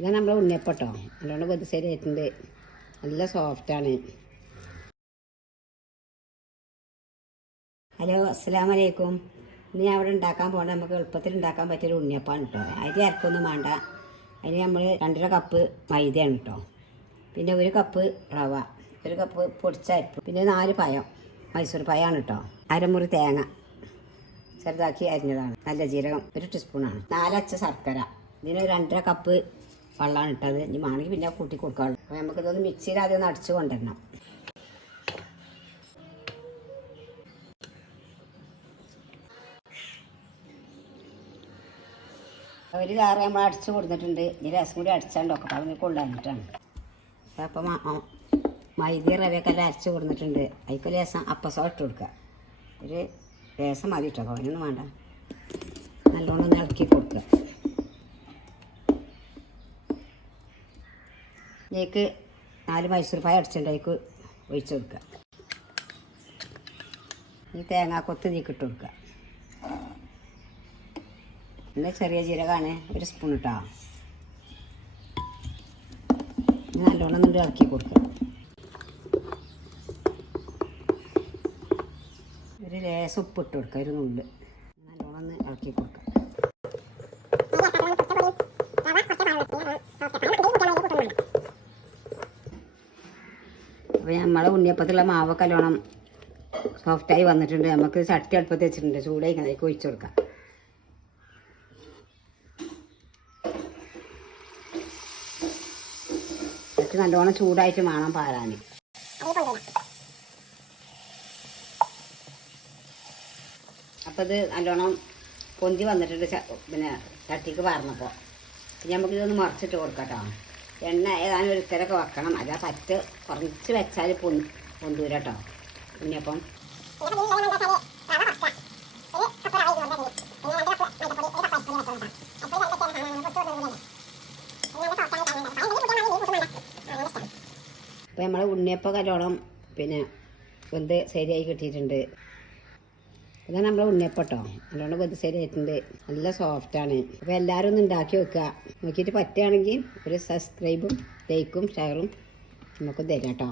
ഇതാണ് നമ്മളെ ഉണ്ണിയപ്പട്ടോ. നല്ലോണം വെത് ശരിയായിട്ടുണ്ട് നല്ല സോഫ്റ്റാണ്. ഹലോ അസ്സാം വലൈക്കും ഇന്ന് ഞാൻ അവിടെ ഉണ്ടാക്കാൻ പോകുന്നത് നമുക്ക് എളുപ്പത്തിൽ ഉണ്ടാക്കാൻ പറ്റിയൊരു ഉണ്ണിയപ്പാണ് കേട്ടോ അതിൽ ഇറക്കൊന്നും വേണ്ട. അതിന് നമ്മൾ രണ്ടര കപ്പ് മൈദയാണ് കേട്ടോ പിന്നെ ഒരു കപ്പ് റവ ഒരു കപ്പ് പൊടിച്ചരിപ്പ് പിന്നെ നാല് പയം മൈസൂർ പയമാണ് കേട്ടോ അരമുറി തേങ്ങ ചെറുതാക്കി അരിഞ്ഞതാണ്. നല്ല ജീരകം ഒരു ടീസ്പൂണാണ് നാലച്ച ശർക്കര. ഇതിന് രണ്ടര കപ്പ് വെള്ളമാണ് ഇട്ടത് ഇനി വേണമെങ്കിൽ പിന്നെ കൂട്ടി കൊടുക്കാറുള്ളൂ അപ്പോൾ നമുക്കിതൊന്ന് മിക്സിയിൽ ആദ്യം ഒന്ന് അടിച്ച് കൊണ്ടുവരണം. ഒരു കാറ് നമ്മൾ അടിച്ച് കൊടുത്തിട്ടുണ്ട്. ഇനി രസം കൂടി അടിച്ചാണ്ടൊക്കെ പറഞ്ഞ് കൊണ്ടുവന്നിട്ടാണ്. അപ്പം റവയൊക്കെ എല്ലാം അരച്ച് കൊടുത്തിട്ടുണ്ട്. അതിക്ക് ലേസം അപ്പസോ ഇട്ട് കൊടുക്കുക. ഒരു ലേസം മതി ഇട്ടോ അതിനൊന്നും വേണ്ട. നല്ലോണം ഇളക്കി കൊടുക്കുക. ഇതിലേക്ക് നാല് മൈസൂർ പായ അടിച്ചിട്ടുണ്ട് ഒഴിച്ചു കൊടുക്കുക ഈ തേങ്ങാക്കൊത്ത് ഇതിലേക്ക് ഇട്ട് കൊടുക്കുക പിന്നെ ചെറിയ ജീരകമാണ് ഒരു സ്പൂൺ ഇട്ടാ. നല്ലോണം നിന്ന് ഇളക്കി കൊടുക്കുക ഒരു ലേശം ഉപ്പ് ഇട്ട് കൊടുക്കുക ഒരു നുള്ള്. നല്ലോണം ഇളക്കി കൊടുക്കുക അപ്പോൾ നമ്മളെ ഉണ്ണിയപ്പത്തിലുള്ള മാവൊക്കെ നല്ലോണം സോഫ്റ്റായി വന്നിട്ടുണ്ട്. നമുക്ക് ചട്ടി അടുപ്പത്ത് വെച്ചിട്ടുണ്ട്. ചൂടായി അതിലേക്ക് ഒഴിച്ചു കൊടുക്കാം. ചട്ടി നല്ലോണം ചൂടായിട്ട് വേണം പാരാൻ അപ്പോൾ ഇത് നല്ലോണം പൊന്തി വന്നിട്ടുണ്ട് പിന്നെ ചട്ടിക്ക് ഇനി നമുക്ക് മറിച്ചിട്ട് കൊടുക്കട്ടോ എണ്ണ ഏതാനും ഒരുത്തരൊക്കെ വെക്കണം. അല്ല പറ്റ് കുറച്ച് വെച്ചാൽ പൊന്തി പൊന്തൂര കേട്ടോ ഉണ്ണിയപ്പം. അപ്പോൾ നമ്മൾ ഉണ്ണിയപ്പം കല്ലോണം പിന്നെ വെന്ത് ശരിയായി കിട്ടിയിട്ടുണ്ട്. ഇതാണ് നമ്മളെ ഉണ്ണിയപ്പട്ടോ. നല്ലോണം വെന്ത് ശരിയായിട്ടുണ്ട് നല്ല സോഫ്റ്റാണ് അപ്പോൾ എല്ലാവരും ഒന്ന് ഉണ്ടാക്കി വെക്കുക നോക്കിയിട്ട് പറ്റുകയാണെങ്കിൽ ഒരു സബ്സ്ക്രൈബും ലൈക്കും ഷെയറും നമുക്ക് തരാം കേട്ടോ.